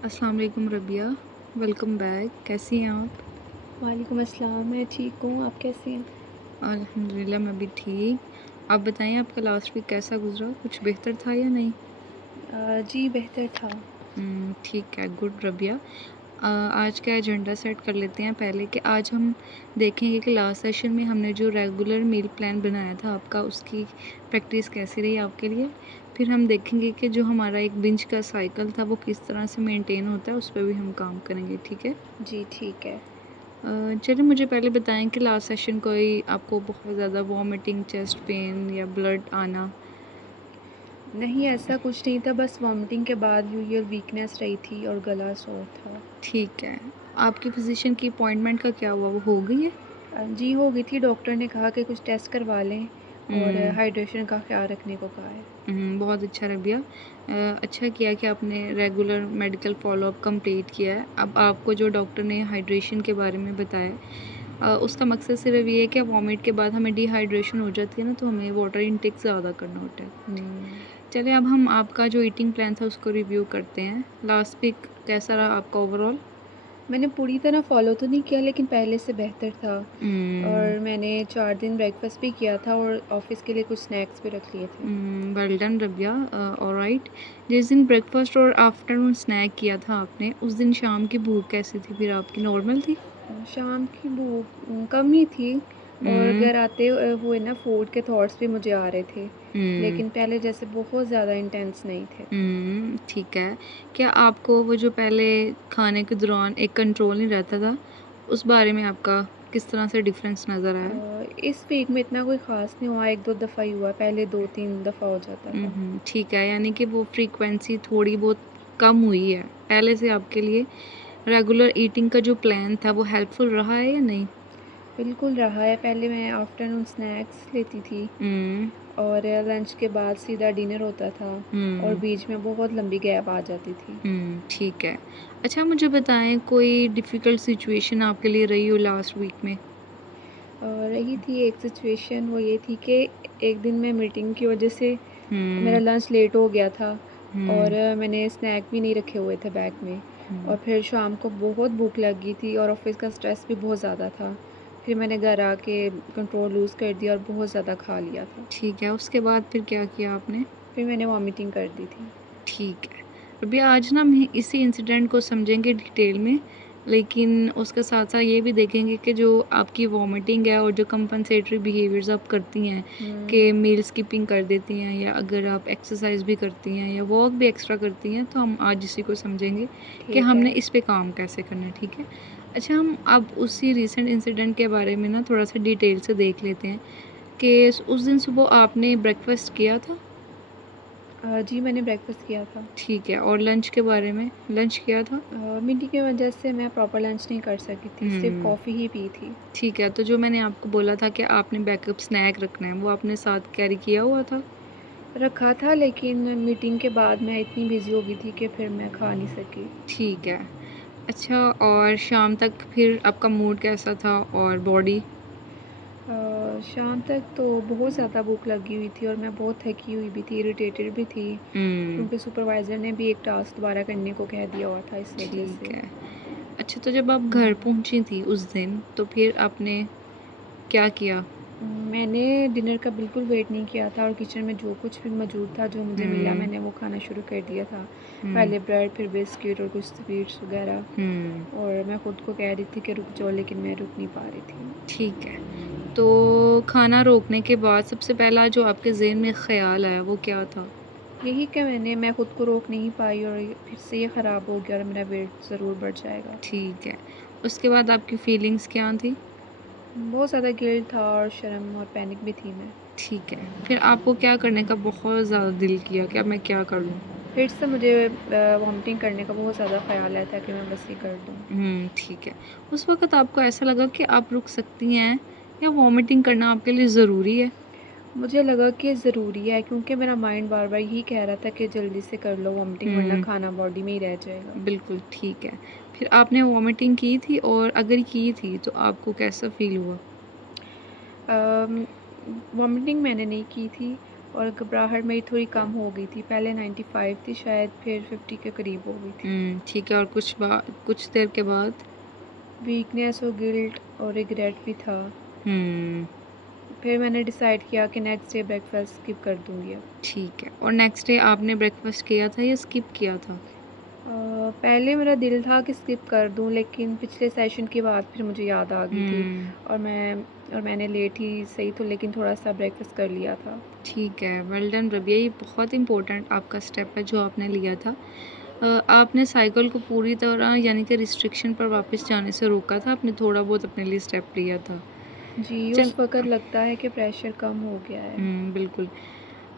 अस्सलाम वालेकुम Rabia, welcome back. कैसी हैं आप? वालेकुम अस्सलाम, मैं ठीक हूँ, आप कैसी हैं? अल्हम्दुलिल्लाह मैं भी ठीक। आप बताएं आपका लास्ट वीक कैसा गुजरा? कुछ बेहतर था या नहीं? जी बेहतर था। ठीक है, गुड रबिया। आज का एजेंडा सेट कर लेते हैं पहले कि आज हम देखेंगे कि लास्ट सेशन में हमने जो रेगुलर मील प्लान बनाया था आपका, उसकी प्रैक्टिस कैसी रही आपके लिए। फिर हम देखेंगे कि जो हमारा एक बिंज का साइकिल था वो किस तरह से मेंटेन होता है, उस पर भी हम काम करेंगे, ठीक है। जी ठीक है। चलिए मुझे पहले बताएं कि लास्ट सेशन कोई आपको बहुत ज़्यादा वॉमिटिंग, चेस्ट पेन या ब्लड आना। नहीं ऐसा कुछ नहीं था, बस वॉमिटिंग के बाद यूजुअल वीकनेस रही थी और गला सोर था। ठीक है। आपकी फिजिशियन की अपॉइंटमेंट का क्या हुआ, वो हो गई है? जी हो गई थी, डॉक्टर ने कहा कि कुछ टेस्ट करवा लें और हम्म। हाइड्रेशन का ख़्याल रखने को कहा है। बहुत अच्छा रबिया। अच्छा किया कि आपने रेगुलर मेडिकल फॉलोअप कंप्लीट किया है। अब आपको जो डॉक्टर ने हाइड्रेशन के बारे में बताया, उसका मकसद सिर्फ ये है कि वॉमिट के बाद हमें डिहाइड्रेशन हो जाती है ना, तो हमें वाटर इंटेक ज़्यादा करना होता है। चलिए अब हम आपका जो ईटिंग प्लान था उसको रिव्यू करते हैं। लास्ट वीक कैसा रहा आपका ओवरऑल? मैंने पूरी तरह फ़ॉलो तो नहीं किया लेकिन पहले से बेहतर था हम्म। और मैंने 4 दिन ब्रेकफ़ास्ट भी किया था और ऑफ़िस के लिए कुछ स्नैक्स भी रख लिए थे। Well done Rabia. ऑलराइट। जिस दिन ब्रेकफास्ट और आफ्टरनून स्नैक किया था आपने, उस दिन शाम की भूख कैसी थी फिर आपकी, नॉर्मल थी? शाम की भूख कम ही थी और हम्म। घर आते हुए ना फूड के थॉट्स भी मुझे आ रहे थे, हम्म। लेकिन पहले जैसे बहुत ज़्यादा इंटेंस नहीं थे। ठीक है। क्या आपको वो जो पहले खाने के दौरान एक कंट्रोल नहीं रहता था, उस बारे में आपका किस तरह से डिफरेंस नज़र आया? इस वीक में इतना कोई ख़ास नहीं हुआ, 1-2 दफ़ा ही हुआ, पहले 2-3 दफ़ा हो जाता था। ठीक है, यानी कि वो फ्रीक्वेंसी थोड़ी बहुत कम हुई है। पहले से आपके लिए रेगुलर ईटिंग का जो प्लान था वो हेल्पफुल रहा है या नहीं? बिल्कुल रहा है, पहले मैं आफ्टरनून स्नैक्स लेती थी हुँ। और लंच के बाद सीधा डिनर होता था और हुँ। बीच में बहुत लंबी गैप आ जाती थी। ठीक है। अच्छा मुझे बताएँ, कोई डिफ़िकल्ट सिचुएशन आपके लिए रही हो लास्ट वीक में? रही थी एक सिचुएशन, वो ये थी कि एक दिन मैं मीटिंग की वज़ह से मेरा हुँ। लंच लेट हो गया था और हुँ। मैंने स्नैक भी नहीं रखे हुए थे बैग में हुँ। और फिर शाम को बहुत भूख लग गई थी और ऑफ़िस का स्ट्रेस भी बहुत ज़्यादा था। फिर मैंने घर आके कंट्रोल लूज़ कर दिया और बहुत ज़्यादा खा लिया था। ठीक है, उसके बाद फिर क्या किया आपने? फिर मैंने वॉमिटिंग कर दी थी। ठीक है। अभी आज ना हम इसी इंसिडेंट को समझेंगे डिटेल में, लेकिन उसके साथ-साथ ये भी देखेंगे कि जो आपकी वॉमिटिंग है और जो कंपनसेटरी बिहेवियर्स आप करती हैं, हुँ, कि मील स्किपिंग कर देती हैं या अगर आप एक्सरसाइज़ भी करती हैं या वॉक भी एक्स्ट्रा करती हैं, तो हम आज इसी को समझेंगे कि ठीक हमने है। इस पे काम कैसे करना है, ठीक है? अच्छा, हम अब उसी रीसेंट इंसिडेंट के बारे में ना थोड़ा-सा डिटेल से देख लेते हैं कि उस दिन सुबह आपने ब्रेकफ़ास्ट किया था? जी मैंने ब्रेकफ़ास्ट किया था। ठीक है, और लंच के बारे में, लंच किया था? मीटिंग की वज़ह से मैं प्रॉपर लंच नहीं कर सकी थी, सिर्फ़ हुँ। कॉफ़ी ही पी थी। ठीक है, तो जो मैंने आपको बोला था कि आपने बैकअप स्नैक रखना है, वो आपने साथ कैरी किया हुआ था? रखा था लेकिन मीटिंग के बाद मैं इतनी बिज़ी हो गई थी कि फिर मैं खा नहीं सकी। ठीक है। अच्छा, और शाम तक फिर आपका मूड कैसा था और बॉडी? शाम तक तो बहुत ज़्यादा भूख लगी हुई थी और मैं बहुत थकी हुई भी थी, इरिटेटेड भी थी, हुँ। क्योंकि सुपरवाइज़र ने भी एक टास्क दोबारा करने को कह दिया हुआ था इस वजह ठीक से। है। अच्छा, तो जब आप घर हुँ। पहुँची थी उस दिन, तो फिर आपने क्या किया? मैंने डिनर का बिल्कुल वेट नहीं किया था और किचन में जो कुछ भी मौजूद था, जो मुझे मिला हुँ। मैंने वो खाना शुरू कर दिया था। हुँ। पहले ब्रेड फिर बिस्किट और कुछ स्वीट्स वग़ैरह हुँ। और मैं खुद को कह रही थी कि रुक जाओ लेकिन मैं रुक नहीं पा रही थी। ठीक है। तो खाना रोकने के बाद सबसे पहला जो आपके ज़हन में ख़्याल आया, वो क्या था? यही कि मैं खुद को रोक नहीं पाई और ये फिर से ये ख़राब हो गया और मेरा वेट ज़रूर बढ़ जाएगा। ठीक है। उसके बाद आपकी फीलिंग्स क्या थी? बहुत ज़्यादा गिल्ट था और शर्म और पैनिक भी थी मैं। ठीक है। फिर आपको क्या करने का बहुत ज़्यादा दिल किया कि अब मैं क्या कर लूँ? फिर से मुझे वॉमिटिंग करने का बहुत ज़्यादा ख़्याल आया था कि मैं बस ये कर दूँ। ठीक है। उस वक़्त आपको ऐसा लगा कि आप रुक सकती हैं या वॉमिटिंग करना आपके लिए ज़रूरी है? मुझे लगा कि ये ज़रूरी है क्योंकि मेरा माइंड बार-बार यही कह रहा था कि जल्दी से कर लो वॉमिटिंग वरना हुँ। खाना बॉडी में ही रह जाएगा। बिल्कुल, ठीक है। फिर आपने वॉमिटिंग की थी, और अगर की थी तो आपको कैसा फ़ील हुआ? अम, वॉमिटिंग मैंने नहीं की थी और घबराहट मेरी थोड़ी कम हो गई थी। पहले 95 थी शायद, फिर 50 के करीब हो गई थी। ठीक है, और कुछ देर के बाद? वीकनेस और गिल्ट और रिग्रेट भी था। हुँ, फिर मैंने डिसाइड किया कि नेक्स्ट डे ब्रेकफ़ास्ट स्किप कर दूँगी अब। ठीक है, और नेक्स्ट डे आपने ब्रेकफ़ास्ट किया था या स्किप किया था? पहले मेरा दिल था कि स्किप कर दूँ, लेकिन पिछले सेशन के बाद फिर मुझे याद आ गई थी हुँ, और मैंने लेट ही सही तो लेकिन थोड़ा-सा ब्रेकफ़ास्ट कर लिया था। ठीक है, वेल डन रबिया, ये बहुत इम्पोर्टेंट आपका स्टेप है जो आपने लिया था। आपने साइकिल को पूरी तरह यानी कि रिस्ट्रिक्शन पर वापस जाने से रोका था, आपने थोड़ा बहुत अपने लिए स्टेप लिया था। जी, चल उस वक़्त लगता है कि प्रेशर कम हो गया है। बिल्कुल।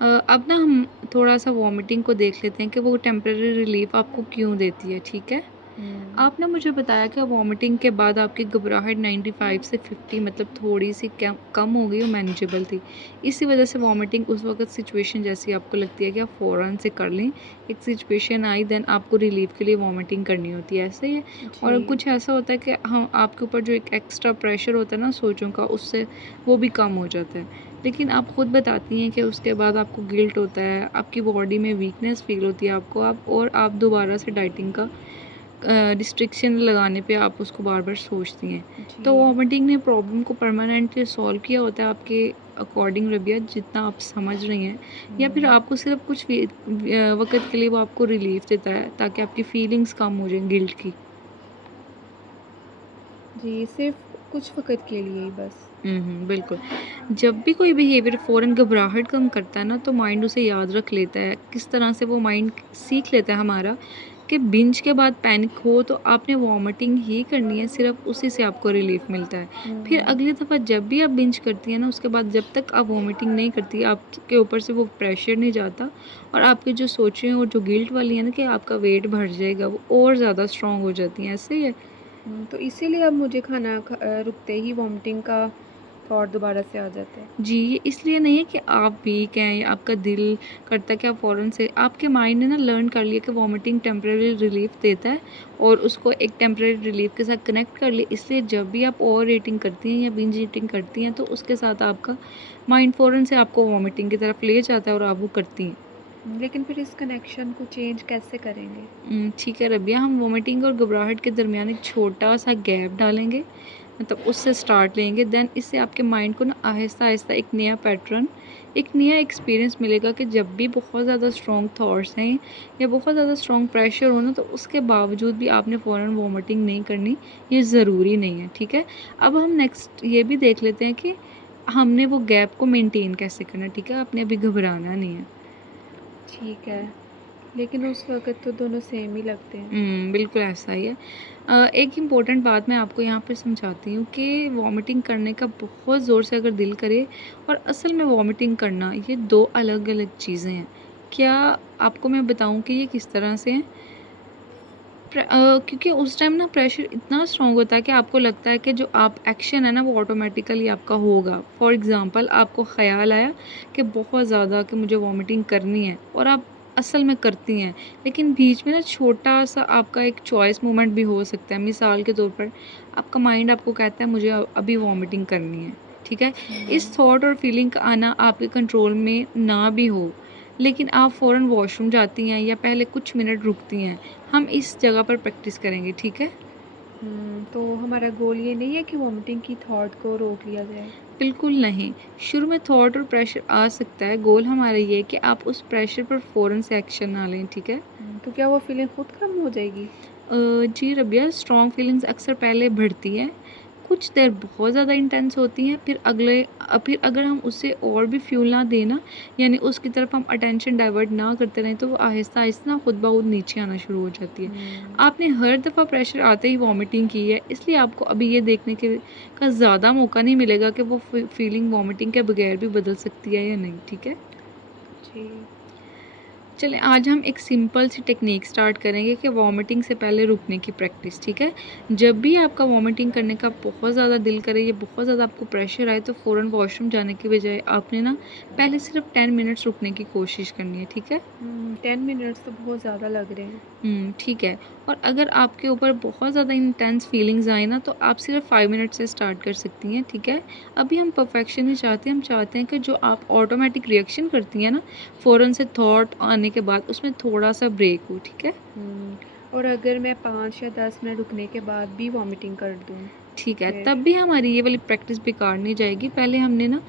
अब ना हम थोड़ा-सा वॉमिटिंग को देख लेते हैं कि वो टेम्परेरी रिलीफ़ आपको क्यों देती है, ठीक है? हुँ। आपने मुझे बताया कि वॉमिटिंग के बाद आपकी घबराहट 95 से 50 मतलब थोड़ी-सी कम कम हो गई और मैनेजेबल थी। इसी वज़ह से वॉमिटिंग उस वक़्त सिचुएशन जैसी आपको लगती है कि आप फ़ौरन से कर लें। एक सिचुएशन आई देन आपको रिलीफ़ के लिए वॉमिटिंग करनी होती है, ऐसा ही है? जी। और कुछ ऐसा होता है कि हम आपके ऊपर जो एक एक्स्ट्रा प्रेशर होता है ना सोचों का, उससे वो भी कम हो जाता है। लेकिन आप खुद बताती हैं कि उसके बाद आपको गिल्ट होता है, आपकी बॉडी में वीकनेस फ़ील होती है आपको, आप दोबारा से डाइटिंग का रिस्ट्रिक्शन लगाने पे आप उसको बार-बार सोचती हैं। तो जी। वॉमिटिंग ने प्रॉब्लम को परमानेंटली सॉल्व किया होता है आपके अकॉर्डिंग रबिया, जितना आप समझ रही हैं, या फिर हुँ। आपको सिर्फ़ कुछ वक़्त के लिए वो आपको रिलीफ़ देता है ताकि आपकी फीलिंग्स कम हो जाएँ गिल्ट की? जी, सिर्फ़ कुछ वक़्त के लिए ही बस। बिल्कुल। जब भी कोई बिहेवियर फ़ौरन घबराहट कम करता है ना, तो माइंड उसे याद रख लेता है। किस तरह से वो माइंड सीख लेता है हमारा कि बिंज के बाद पैनिक हो तो आपने वॉमिटिंग ही करनी है, सिर्फ़ उसी से आपको रिलीफ़ मिलता है। फिर हुँ। अगली दफ़ा जब भी आप बिंज करती हैं ना, उसके बाद जब तक आप वॉमिटिंग नहीं करती, आपके ऊपर से वो प्रेशर नहीं जाता और आपकी जो सोचें और जो गिल्ट वाली है ना कि आपका वेट बढ़ जाएगा, वो और ज़्यादा स्ट्रॉन्ग हो जाती हैं। ऐसे ही है? तो इसीलिए अब मुझे रुकते ही वॉमिटिंग का थॉट दोबारा से आ जाता है। जी, ये इसलिए नहीं है कि आप वीक हैं या आपका दिल करता है कि आप फ़ौरन से आपके माइंड ने ना लर्न कर लिया कि वॉमिटिंग टेम्परेरी रिलीफ़ देता है और उसको एक टेम्परेरी रिलीफ़ के साथ कनेक्ट कर लिया। इसलिए जब भी आप ओवर ईटिंग करती हैं या बिंज ईटिंग करती हैं, तो उसके साथ आपका माइंड फ़ौरन से आपको वॉमिटिंग की तरफ ले जाता है और आप वो करती हैं। लेकिन फिर इस कनेक्शन को चेंज कैसे करेंगे? ठीक है रबिया, हम वॉमिटिंग और घबराहट के दरमियान एक छोटा-सा गैप डालेंगे, मतलब उससे स्टार्ट लेंगे। देन इससे आपके माइंड को ना आहिस्ता-आहिस्ता एक नया पैटर्न, एक नया एक्सपीरियंस मिलेगा कि जब भी बहुत ज़्यादा स्ट्रॉन्ग थॉट्स हैं या बहुत ज़्यादा स्ट्रॉन्ग प्रेशर हो ना, तो उसके बावजूद भी आपने फ़ौरन वॉमिटिंग नहीं करनी, ये ज़रूरी नहीं है, ठीक है? अब हम नेक्स्ट ये भी देख लेते हैं कि हमने वो गैप को मेंटेन कैसे करना है, ठीक है? आपने अभी घबराना नहीं है। ठीक है, लेकिन उस वक़्त तो दोनों सेम ही लगते हैं। बिल्कुल ऐसा ही है। एक इम्पोर्टेंट बात मैं आपको यहाँ पे समझाती हूँ कि वॉमिटिंग करने का बहुत ज़ोर से अगर दिल करे और असल में वॉमिटिंग करना, ये 2 अलग-अलग चीज़ें हैं। क्या आपको मैं बताऊँ कि ये किस तरह से हैं? क्योंकि उस टाइम ना प्रेशर इतना स्ट्रॉन्ग होता है कि आपको लगता है कि जो आप एक्शन है ना वो ऑटोमेटिकली आपका होगा। फॉर एग्ज़ाम्पल आपको ख़्याल आया कि बहुत ज़्यादा कि मुझे वॉमिटिंग करनी है और आप असल में करती हैं। लेकिन बीच में ना छोटा-सा आपका एक चॉइस मोमेंट भी हो सकता है। मिसाल के तौर पर आपका माइंड आपको कहता है मुझे अभी वॉमिटिंग करनी है, ठीक है? इस हुँ। थॉट और फीलिंग का आना आपके कंट्रोल में ना भी हो, लेकिन आप फ़ौरन वॉशरूम जाती हैं या पहले कुछ मिनट रुकती हैं। हम इस जगह पर प्रैक्टिस करेंगे, ठीक है? तो हमारा गोल ये नहीं है कि वॉमिटिंग की थॉट को रोक लिया जाए? बिल्कुल नहीं। शुरू में थॉट और प्रेशर आ सकता है, गोल हमारा ये है कि आप उस प्रेशर पर फ़ौरन से एक्शन ना लें, ठीक है? तो क्या वो फीलिंग खुद कम हो जाएगी? जी रबिया, स्ट्रॉन्ग फीलिंग्स अक्सर पहले बढ़ती हैं, कुछ देर बहुत ज़्यादा इंटेंस होती हैं, फिर अगर हम उसे और भी फ्यूल ना दें ना, यानी उसकी तरफ हम अटेंशन डाइवर्ट ना करते रहें, तो वो आहिस्ता-आहिस्ता ना खुद ब खुद नीचे आना शुरू हो जाती है। हुँ। आपने हर दफ़ा प्रेशर आते ही वॉमिटिंग की है, इसलिए आपको अभी ये देखने के का ज़्यादा मौका नहीं मिलेगा कि वो फीलिंग वॉमिटिंग के बगैर भी बदल सकती है या नहीं, ठीक है? जी। चलें आज हम एक सिंपल सी टेक्निक स्टार्ट करेंगे कि वॉमिटिंग से पहले रुकने की प्रैक्टिस, ठीक है? जब भी आपका वॉमिटिंग करने का बहुत ज़्यादा दिल करे या बहुत ज़्यादा आपको प्रेशर आए तो फ़ौरन वॉशरूम जाने की बजाय आपने ना पहले सिर्फ 10 मिनट्स रुकने की कोशिश करनी है, ठीक है? 10 मिनट्स तो बहुत ज़्यादा लग रहे हैं। ठीक है। और अगर आपके ऊपर बहुत ज़्यादा इंटेंस फीलिंग्स आए ना तो आप सिर्फ 5 मिनट से स्टार्ट कर सकती हैं, ठीक है? अभी हम परफेक्शन नहीं चाहते, हम चाहते हैं कि जो आप ऑटोमेटिक रिएक्शन करती हैं ना, फ़ौरन से थॉट आने के बाद उसमें थोड़ा-सा ब्रेक हो, ठीक है? और अगर मैं 5 या 10 मिनट रुकने के बाद भी वॉमिटिंग कर दूँ ठीक है, फिर? तब भी हमारी ये वाली प्रैक्टिस बेकार नहीं जाएगी। पहले हमने ना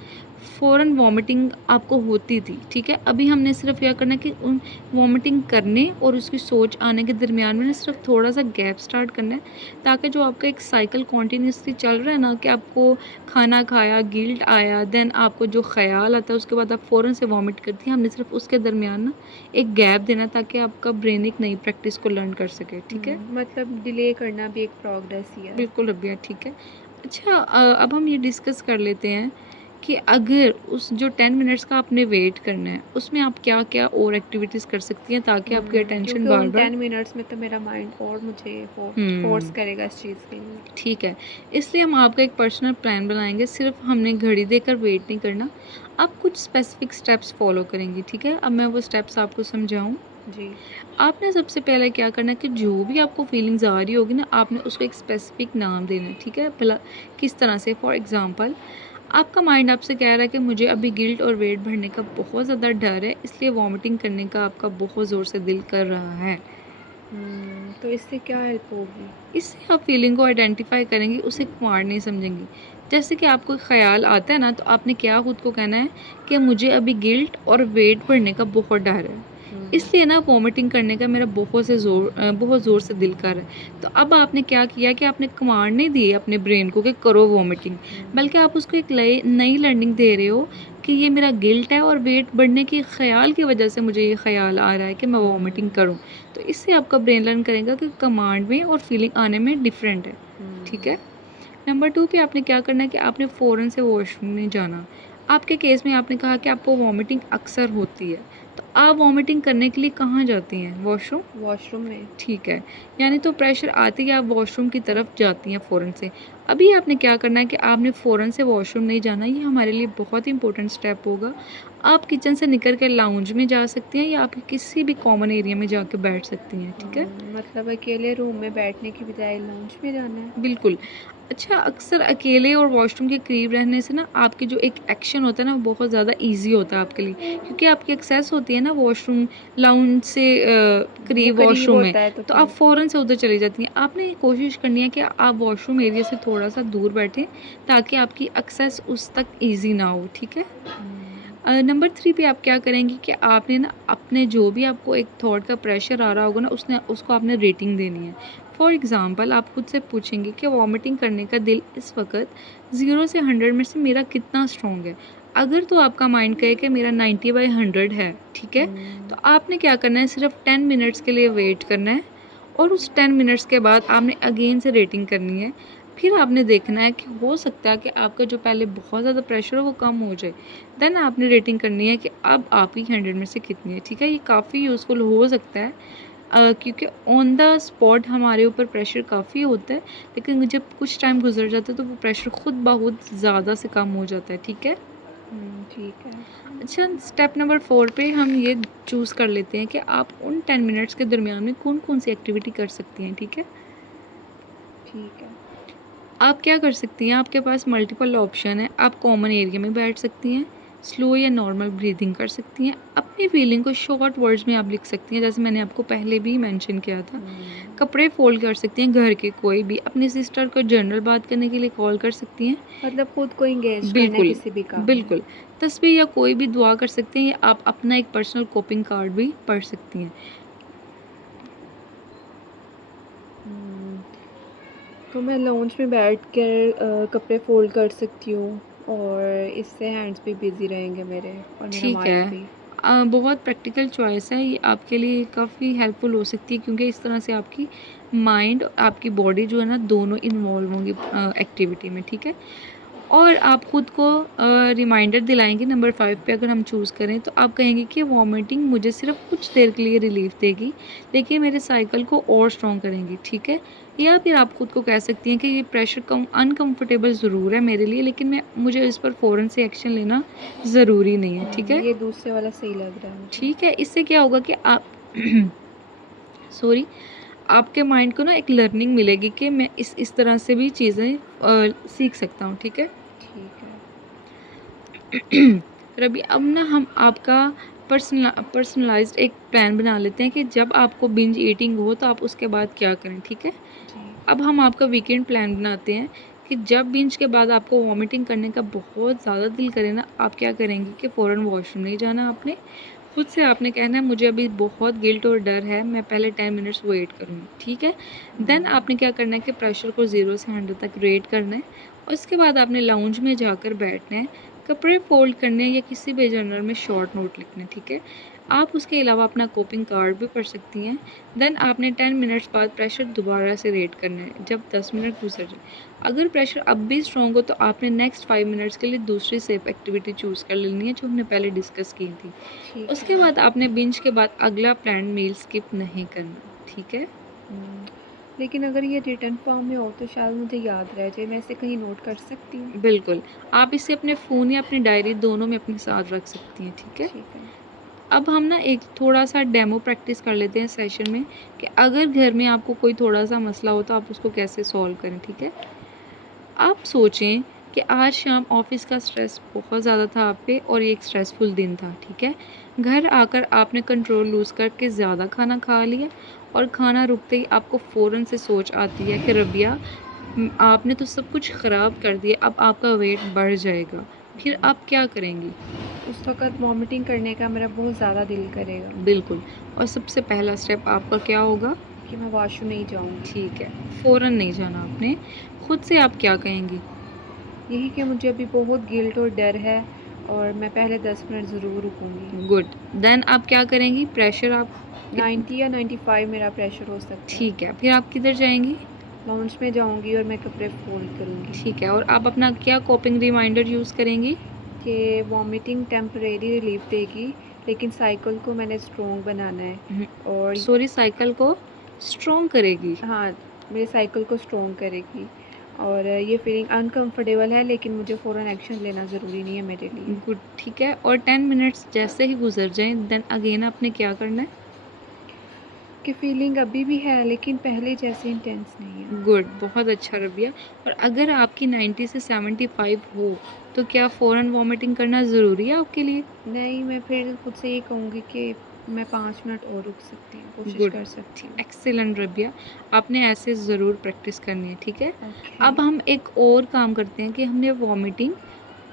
फ़ौरन वॉमिटिंग आपको होती थी, ठीक है? अभी हमने सिर्फ़ क्या करना है कि उन वॉमिटिंग करने और उसकी सोच आने के दरमियान में ना सिर्फ़ थोड़ा-सा गैप स्टार्ट करना है, ताकि जो आपका एक साइकिल कंटीन्यूअसली चल रहा है ना कि आपको खाना खाया, गिल्ट आया, देन आपको जो ख़्याल आता है उसके बाद आप फ़ौरन से वॉमिट करती हैं, हमने सिर्फ़ उसके दरमियान ना एक गैप देना ताकि आपका ब्रेन एक नई प्रैक्टिस को लर्न कर सके, ठीक है? मतलब डिले करना भी एक प्रोग्रेस ही है। बिल्कुल रबिया, ठीक है। अच्छा अब हम ये डिस्कस कर लेते हैं कि अगर उस जो 10 मिनट्स का आपने वेट करना है, उसमें आप क्या-क्या और एक्टिविटीज़ कर सकती हैं ताकि आपकी अटेंशन क्योंकि उन बार-बार 10 मिनट्स में तो मेरा माइंड और मुझे फोर्स हुँ, करेगा इस चीज़ के लिए। ठीक है। इसलिए हम आपका एक पर्सनल प्लान बनाएँगे, सिर्फ़ हमने घड़ी देखकर वेट नहीं करना। आप कुछ स्पेसिफिक स्टेप्स फ़ॉलो करेंगी, ठीक है? अब मैं वो स्टेप्स आपको समझाऊँ? जी। आपने सबसे पहले क्या करना है कि जो भी आपको फीलिंग्स आ रही होगी ना, आपने उसको एक स्पेसिफिक नाम देना है, ठीक है? भला किस तरह से? फॉर एग्ज़ाम्पल आपका माइंड आपसे कह रहा है कि मुझे अभी गिल्ट और वेट बढ़ने का बहुत ज़्यादा डर है, इसलिए वॉमिटिंग करने का आपका बहुत ज़ोर से दिल कर रहा है। तो इससे क्या हेल्प होगी? इससे आप फीलिंग को आइडेंटिफ़ाई करेंगी, उसे क्वार नहीं समझेंगी। जैसे कि आपको ख़्याल आता है ना, तो आपने क्या खुद को कहना है कि मुझे अभी गिल्ट और वेट बढ़ने का बहुत डर है। इसलिए ना वॉमिटिंग करने का मेरा बहुत ज़ोर से दिल कर रहा है। तो अब आपने क्या किया कि आपने कमांड नहीं दी अपने ब्रेन को कि करो वॉमिटिंग, बल्कि आप उसको एक नई लर्निंग दे रहे हो कि ये मेरा गिल्ट है और वेट बढ़ने के ख़्याल की वज़ह से मुझे ये ख़्याल आ रहा है कि मैं वॉमिटिंग करूँ। तो इससे आपका ब्रेन लर्न करेगा कि कमांड में और फीलिंग आने में डिफरेंट है, ठीक है? नंबर 2 पे आपने क्या करना है कि आपने फ़ौरन से वॉशरूम नहीं जाना। आपके केस में आपने कहा कि आपको वॉमिटिंग अक्सर होती है, तो आप वॉमिटिंग करने के लिए कहाँ जाती हैं? वॉशरूम? वॉशरूम में। ठीक है, यानी तो प्रेशर आते ही आप वॉशरूम की तरफ जाती हैं फ़ौरन से। अभी आपने क्या करना है कि आपने फ़ौरन से वॉशरूम नहीं जाना, ये हमारे लिए बहुत इम्पोर्टेंट स्टेप होगा। आप किचन से निकल कर लाउंज में जा सकती हैं या आप किसी भी कॉमन एरिया में जाके बैठ सकती हैं, ठीक है? मतलब अकेले रूम में बैठने की बजाय लाउंज में जाना है? बिल्कुल। अच्छा अक्सर अकेले और वॉशरूम के करीब रहने से ना आपकी जो एक एक्शन होता है ना वो बहुत ज़्यादा ईज़ी होता है आपके लिए। क्योंकि आपकी एक्सेस होती है ना वॉशरूम लाउंज से वो करीब करीब वॉशरूम में, होता है तो तो आप फिर? फ़ौरन से उधर चली जाती हैं। आपने ये कोशिश करनी है कि आप वॉशरूम एरिया से थोड़ा-सा दूर बैठें ताकि आपकी एक्सेस उस तक ईज़ी ना हो, ठीक है? नंबर 3 पे आप क्या करेंगी कि आपने ना अपने जो भी आपको एक थॉट का प्रेशर आ रहा होगा ना उसको आपने रेटिंग देनी है। फॉर एग्ज़ाम्पल आप खुद से पूछेंगे कि वॉमिटिंग करने का दिल इस वक़्त 0 से 100 में से मेरा कितना स्ट्रॉन्ग है? अगर तो आपका माइंड कहे कि मेरा 90/100 है, ठीक है? तो आपने क्या करना है सिर्फ़ 10 मिनट्स के लिए वेट करना है और उस 10 मिनट्स के बाद आपने अगेन से रेटिंग करनी है। फिर आपने देखना है कि हो सकता है कि आपका जो पहले बहुत ज़्यादा प्रेशर हो वो कम हो जाए। देन आपने रेटिंग करनी है कि अब आपकी 100 में से कितनी है, ठीक है? ये काफ़ी यूज़फुल हो सकता है क्योंकि ऑन द स्पॉट हमारे ऊपर प्रेशर काफ़ी होता है, लेकिन जब कुछ टाइम गुज़र जाता है तो वो प्रेशर खुद ब खुद ज़्यादा से कम हो जाता है, ठीक है? ठीक है। अच्छा स्टेप नंबर 4 पे हम ये चूज़ कर लेते हैं कि आप उन 10 मिनट्स के दरमियान में कौन-कौन सी एक्टिविटी कर सकती हैं, ठीक है? ठीक है। आप क्या कर सकती हैं, आपके पास मल्टीपल ऑप्शन है, आप कॉमन एरिया में बैठ सकती हैं, स्लो या नॉर्मल ब्रीथिंग कर सकती हैं, अपनी फीलिंग को शॉर्ट वर्ड्स में आप लिख सकती हैं, जैसे मैंने आपको पहले भी मेंशन किया था। कपड़े फ़ोल्ड कर सकती हैं, घर के कोई भी, अपनी सिस्टर को जनरल बात करने के लिए कॉल कर सकती हैं। मतलब खुद को एंगेज करना है बिल्कुल, किसी भी काम में। बिल्कुल। तस्वीर या कोई भी दुआ कर सकते हैं या आप अपना एक पर्सनल कोपिंग कार्ड भी पढ़ सकती हैं। हुँ, तो मैं लाउंज में बैठकर कपड़े फ़ोल्ड कर सकती हूँ और इससे हैंड्स भी बिज़ी रहेंगे मेरे और मेरा ठीक माइंड है। भी। बहुत प्रैक्टिकल चॉइस है, ये आपके लिए काफ़ी हेल्पफुल हो सकती है क्योंकि इस तरह से आपकी माइंड और आपकी बॉडी जो है ना दोनों इन्वॉल्व होंगी एक्टिविटी में, ठीक है? और आप खुद को रिमाइंडर दिलाएँगे नंबर 5 पे अगर हम चूज़ करें तो आप कहेंगे कि वॉमिटिंग मुझे सिर्फ़ कुछ देर के लिए रिलीफ़ देगी, लेकिन मेरे साइकिल को और स्ट्रॉन्ग करेंगी, ठीक है? या फिर आप खुद को कह सकती हैं कि ये प्रेशर कम अनकम्फ़र्टेबल ज़रूर है मेरे लिए, लेकिन मुझे इस पर फ़ौरन से एक्शन लेना ज़रूरी नहीं है, ठीक है? ये दूसरे वाला सही लग रहा है मुझे। ठीक है, इससे क्या होगा कि आप सॉरी, आपके माइंड को ना एक लर्निंग मिलेगी कि मैं इस तरह से भी चीज़ें सीख सकता हूँ, ठीक है? ठीक है। रबी, अब ना हम आपका पर्सनलाइज्ड एक प्लान बना लेते हैं कि जब आपको बिंज ईटिंग हो तो आप उसके बाद क्या करें, ठीक है? जी। अब हम आपका वीकेंड प्लान बनाते हैं कि जब बिंज के बाद आपको वॉमिटिंग करने का बहुत ज़्यादा दिल करे ना, आप क्या करेंगे कि फ़ौरन वॉशरूम नहीं जाना आपने। खुद से आपने कहना है मुझे अभी बहुत गिल्ट और डर है, मैं पहले 10 मिनट्स वेट करूँगी, ठीक है? देन आपने क्या करना है कि प्रेशर को 0 से 100 तक रेट करना है और उसके बाद आपने लाउंज में जाकर बैठना है, कपड़े फ़ोल्ड करने हैं या किसी भी जर्नल में शॉर्ट नोट लिखने हैं, ठीक है? आप उसके अलावा अपना कोपिंग कार्ड भी पढ़ सकती हैं। देन आपने 10 मिनट्स बाद प्रेशर दोबारा से रेट करना है, जब 10 मिनट गुज़र जाए। अगर प्रेशर अब भी स्ट्रॉन्ग हो तो आपने नेक्स्ट 5 मिनट्स के लिए दूसरी सेफ एक्टिविटी चूज़ कर लेनी है जो हमने पहले डिस्कस की थी। ठीक उसके है। बाद आपने बिंज के बाद अगला प्लान्ड मील स्किप नहीं करना, ठीक है? हुँ, लेकिन अगर ये रिटन फॉर्म में हो तो शायद मुझे याद रह जाए, मैं इसे कहीं नोट कर सकती हूँ? बिल्कुल, आप इसे अपने फ़ोन या अपनी डायरी दोनों में अपने साथ रख सकती हैं, ठीक है? ठीक है। अब हम ना एक थोड़ा-सा डेमो प्रैक्टिस कर लेते हैं सेशन में कि अगर घर में आपको कोई थोड़ा-सा मसला हो तो आप उसको कैसे सॉल्व करें, ठीक है? आप सोचें कि आज शाम ऑफ़िस का स्ट्रेस बहुत ज़्यादा था आप पे और ये एक स्ट्रेसफुल दिन था, ठीक है? घर आकर आपने कंट्रोल लूज़ करके ज़्यादा खाना खा लिया और खाना रुकते ही आपको फ़ौरन से सोच आती है कि रबिया आपने तो सब कुछ ख़राब कर दिया, अब आपका वेट बढ़ जाएगा। फिर हुँ, आप क्या करेंगी? उस वक़्त वॉमिटिंग करने का मेरा बहुत ज़्यादा दिल करेगा बिल्कुल, और सबसे पहला स्टेप आपका क्या होगा? कि मैं वॉशरूम नहीं जाऊँगी। ठीक है, फ़ौरन नहीं जाना आपने। खुद से आप क्या कहेंगी? यही कि मुझे अभी बहुत गिल्ट और डर है और मैं पहले 10 मिनट ज़रूर रुकूँगी। गुड, देन आप क्या करेंगी? प्रेशर आप कित 90 या 95 मेरा प्रेशर हो सकता है। ठीक है, फिर आप किधर जाएँगी? लाउंज में जाऊँगी और मैं कपड़े फ़ोल्ड करूँगी ठीक है, और आप अपना क्या कोपिंग रिमाइंडर यूज़ करेंगी? कि वॉमिटिंग टेम्परेरी रिलीफ़ देगी, लेकिन साइकिल को मैंने स्ट्रॉन्ग बनाना है हुँ, और सॉरी, साइकिल को स्ट्रॉन्ग करेगी। हाँ, मेरी साइकिल को स्ट्रॉन्ग करेगी और ये फीलिंग अनकम्फ़र्टेबल है, लेकिन मुझे फ़ौरन एक्शन लेना ज़रूरी नहीं है मेरे लिए। गुड, ठीक है, और 10 मिनट्स जैसे ही गुज़र जाएँ देन अगेन आपने क्या करना है? कि फीलिंग अभी भी है, लेकिन पहले जैसे इंटेंस नहीं है। गुड, बहुत अच्छा रवैया। और अगर आपकी 90 से 75 हो, तो क्या फ़ौरन वॉमिटिंग करना ज़रूरी है आपके लिए? नहीं, मैं फिर खुद से ये कहूँगी कि मैं 5 मिनट और रुक सकती हूँ, कोशिश गुड, कर सकती हूँ। एक्सीलेंट रवैया। आपने ऐसे ज़रूर प्रैक्टिस करनी है, ठीक है? ओके। अब हम एक और काम करते हैं कि हमने वॉमिटिंग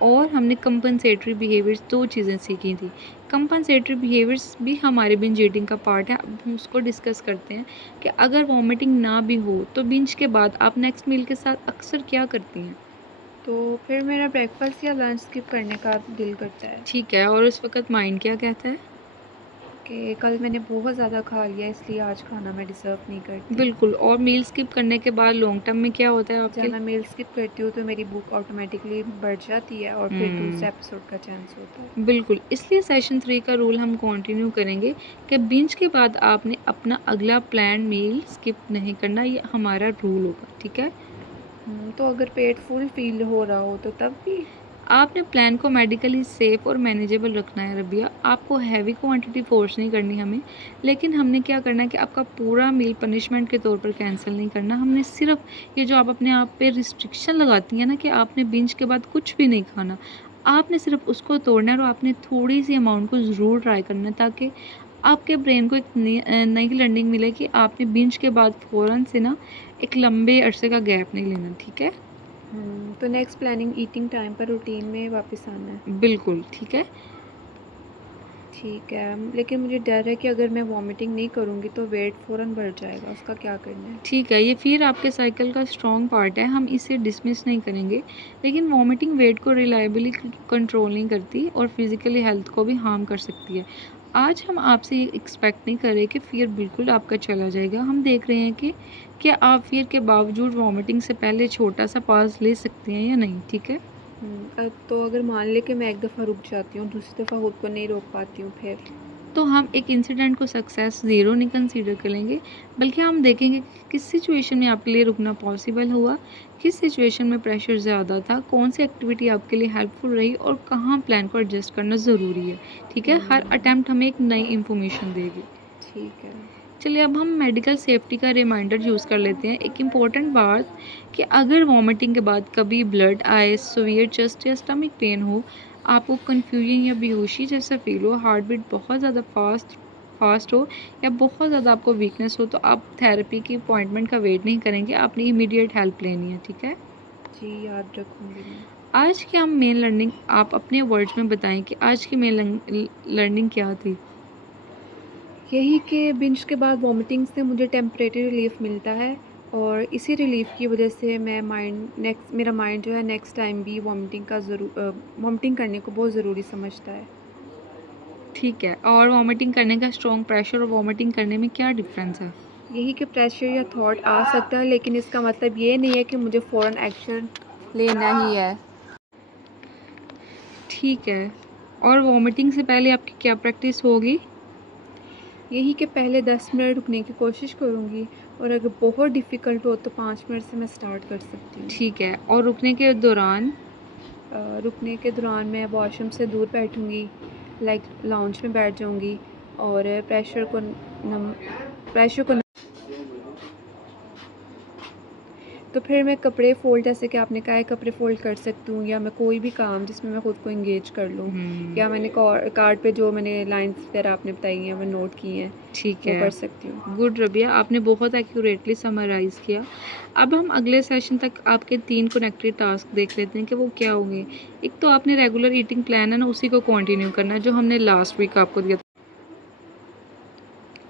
और हमने कंपनसेटरी बिहेवियर्स 2 चीज़ें सीखी थी। कंपनसेटरी बिहेवियर्स भी हमारे बिंज ईटिंग का पार्ट है। अब हम उसको डिस्कस करते हैं कि अगर वॉमिटिंग ना भी हो, तो बिंज के बाद आप नेक्स्ट मील के साथ अक्सर क्या करती हैं? तो फिर मेरा ब्रेकफ़ास्ट या लंच स्किप करने का दिल करता है ठीक है, और उस वक़्त माइंड क्या कहता है? कि कल मैंने बहुत ज़्यादा खा लिया, इसलिए आज खाना मैं डिज़र्व नहीं करती। बिल्कुल, और मील स्किप करने के बाद लॉन्ग टर्म में क्या होता है जब आपके? मैं मील स्किप करती हूँ, तो मेरी भूख ऑटोमैटिकली बढ़ जाती है और फिर दूसरे हुँ, एपिसोड का चांस होता है। बिल्कुल, इसलिए सेशन 3 का रूल हम कंटिन्यू करेंगे कि बिंज के बाद आपने अपना अगला प्लान्ड मील स्किप नहीं करना, ये हमारा रूल होगा, ठीक है? तो अगर पेट फुल फ़ील हो रहा हो, तो तब भी? आपने प्लान को मेडिकली सेफ और मैनेजेबल रखना है रबिया। आपको हैवी क्वांटिटी फोर्स नहीं करनी हमें, लेकिन हमने क्या करना है कि आपका पूरा मील पनिशमेंट के तौर पर कैंसिल नहीं करना। हमने सिर्फ ये जो आप अपने आप पे रिस्ट्रिक्शन लगाती हैं ना कि आपने बिंज के बाद कुछ भी नहीं खाना, आपने सिर्फ उसको तोड़ना है और आपने थोड़ी सी अमाउंट को ज़रूर ट्राई करना है ताकि आपके ब्रेन को एक नई लर्निंग मिले कि आपने बिंज के बाद फ़ौरन से ना एक लंबे अरसे का गैप नहीं लेना, ठीक है? तो नेक्स्ट प्लानिंग ईटिंग टाइम पर रूटीन में वापस आना है। बिल्कुल, ठीक है? ठीक है, लेकिन मुझे डर है कि अगर मैं वॉमिटिंग नहीं करूँगी तो वेट फ़ौरन बढ़ जाएगा, उसका क्या करना है? ठीक है, ये फिर आपके साइकिल का स्ट्रॉन्ग पार्ट है, हम इसे डिसमिस नहीं करेंगे। लेकिन वॉमिटिंग वेट को रिलायबली कंट्रोल नहीं करती और फिज़िकली हेल्थ को भी हार्म कर सकती है। आज हम आपसे ये एक्सपेक्ट नहीं कर रहे कि फ़ियर बिल्कुल आपका चला जाएगा। हम देख रहे हैं कि क्या आप फ़ियर के बावजूद वॉमिटिंग से पहले छोटा-सा पॉज़ ले सकती हैं या नहीं, ठीक है? तो अगर मान लें कि मैं एक दफ़ा रुक जाती हूँ, दूसरी दफ़ा खुद को नहीं रोक पाती हूँ फिर? तो हम एक इंसिडेंट को सक्सेस ज़ीरो नहीं कंसीडर करेंगे, बल्कि हम देखेंगे कि किस सिचुएशन में आपके लिए रुकना पॉसिबल हुआ, किस सिचुएशन में प्रेशर ज़्यादा था, कौन-सी एक्टिविटी आपके लिए हेल्पफुल रही और कहाँ प्लान को एडजस्ट करना ज़रूरी है, ठीक है? हर हुँ, अटेम्प्ट हमें एक नई इन्फॉर्मेशन देगी। ठीक है। चलिए अब हम मेडिकल सेफ्टी का रिमाइंडर यूज़ कर लेते हैं। एक इम्पॉर्टेंट बात कि अगर वॉमिटिंग के बाद कभी ब्लड आए, सीवियर चेस्ट या स्टमक पेन हो, आपको कन्फ्यूजन या बेहोशी जैसा फ़ील हो, हार्ट बीट बहुत ज़्यादा फ़ास्ट फ़ास्ट हो या बहुत ज़्यादा आपको वीकनेस हो, तो आप थेरेपी की अपॉइंटमेंट का वेट नहीं करेंगे, आपने इमीडिएट हेल्प लेनी है, ठीक है? जी, याद रखूँगी मैं। आज की हम मेन लर्निंग आप अपने वर्ड्स में बताएँ कि आज की मेन लर्निंग क्या थी? यही कि बिंज के बाद वॉमिटिंग से मुझे टेम्परेरी रिलीफ़ मिलता है और इसी रिलीफ़ की वज़ह से मेरा माइंड जो है नेक्स्ट टाइम भी वॉमिटिंग करने को बहुत ज़रूरी समझता है। ठीक है, और वॉमिटिंग करने का स्ट्रॉन्ग प्रेशर और वॉमिटिंग करने में क्या डिफ़रेंस है? यही कि प्रेशर या थॉट आ सकता है, लेकिन इसका मतलब ये नहीं है कि मुझे फ़ौरन एक्शन लेना ही है। ठीक है। और वॉमिटिंग से पहले आपकी क्या प्रैक्टिस होगी? यही कि पहले 10 मिनट रुकने की कोशिश करूँगी और अगर बहुत डिफ़िकल्ट हो तो 5 मिनट से मैं स्टार्ट कर सकती हूँ। ठीक है, और रुकने के दौरान? रुकने के दौरान मैं वॉशरूम से दूर बैठूँगी, लाइक लाउंज में बैठ जाऊँगी और नम प्रेशर को तो फिर मैं कपड़े फ़ोल्ड, जैसे कि आपने कहा है, कपड़े फ़ोल्ड कर सकती हूँ, या मैं कोई भी काम जिसमें मैं खुद को एंगेज कर लूँ, हुँ, या मैंने कार्ड पे जो मैंने लाइन्स वगैरह आपने बताई हैं, वो नोट की हैं, ठीक वो कर है। सकती हूँ। गुड रबिया, आपने बहुत एक्यूरेटली समराइज़ किया। अब हम अगले सेशन तक आपके 3 कनेक्टेड टास्क देख लेते हैं कि वो क्या होंगे। एक तो आपने रेगुलर ईटिंग प्लान है ना, उसी को कंटिन्यू करना है, जो हमने लास्ट वीक आपको दिया था।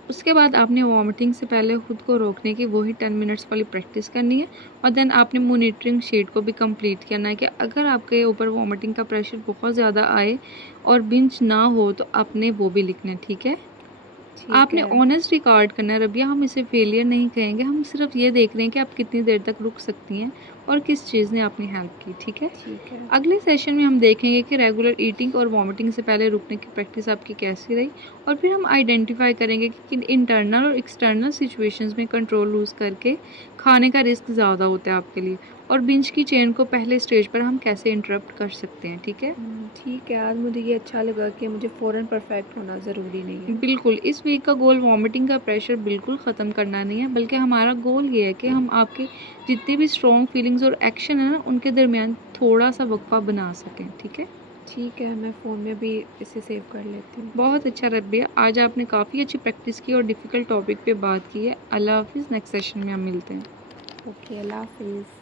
उसके बाद आपने वॉमिटिंग से पहले खुद को रोकने की वही 10 मिनट्स वाली प्रैक्टिस करनी है, और देन आपने मॉनिटरिंग शीट को भी कंप्लीट करना है कि अगर आपके ऊपर वॉमिटिंग का प्रेशर बहुत ज़्यादा आए और बिंज ना हो, तो आपने वो भी लिखना है, ठीक है? ठीक आपने है, ऑनेस्ट रिकॉर्ड करना है रबिया, हम इसे फेलियर नहीं कहेंगे, हम सिर्फ ये देख रहे हैं कि आप कितनी देर तक रुक सकती हैं और किस चीज़ ने आपकी हेल्प की, ठीक है? ठीक है, अगले सेशन में हम देखेंगे कि रेगुलर ईटिंग और वॉमिटिंग से पहले रुकने की प्रैक्टिस आपकी कैसी रही, और फिर हम आइडेंटिफाई करेंगे कि किन इंटरनल और एक्सटर्नल सिचुएशंस में कंट्रोल लूज़ करके खाने का रिस्क ज़्यादा होता है आपके लिए, और बिंज की चेन को पहले स्टेज पर हम कैसे इंटरप्ट कर सकते हैं, ठीक है? ठीक है। आज मुझे ये अच्छा लगा कि मुझे फ़ौरन परफ़ेक्ट होना ज़रूरी नहीं है। बिल्कुल, इस वीक का गोल वॉमिटिंग का प्रेशर बिल्कुल ख़त्म करना नहीं है, बल्कि हमारा गोल ये है कि हम आपके जितनी भी स्ट्रॉन्ग फीलिंग्स और एक्शन है ना, उनके दरमियान थोड़ा-सा वक़्फ़ा बना सकें, ठीक है? ठीक है, मैं फ़ोन में भी इसे सेव कर लेती हूँ। बहुत अच्छा रबिया, आज आपने काफ़ी अच्छी प्रैक्टिस की और डिफ़िकल्ट टॉपिक पे बात की है। अल्लाह हाफ़िज़, नेक्स्ट सेशन में हम मिलते हैं। ओके, अल्लाह हाफ़िज़।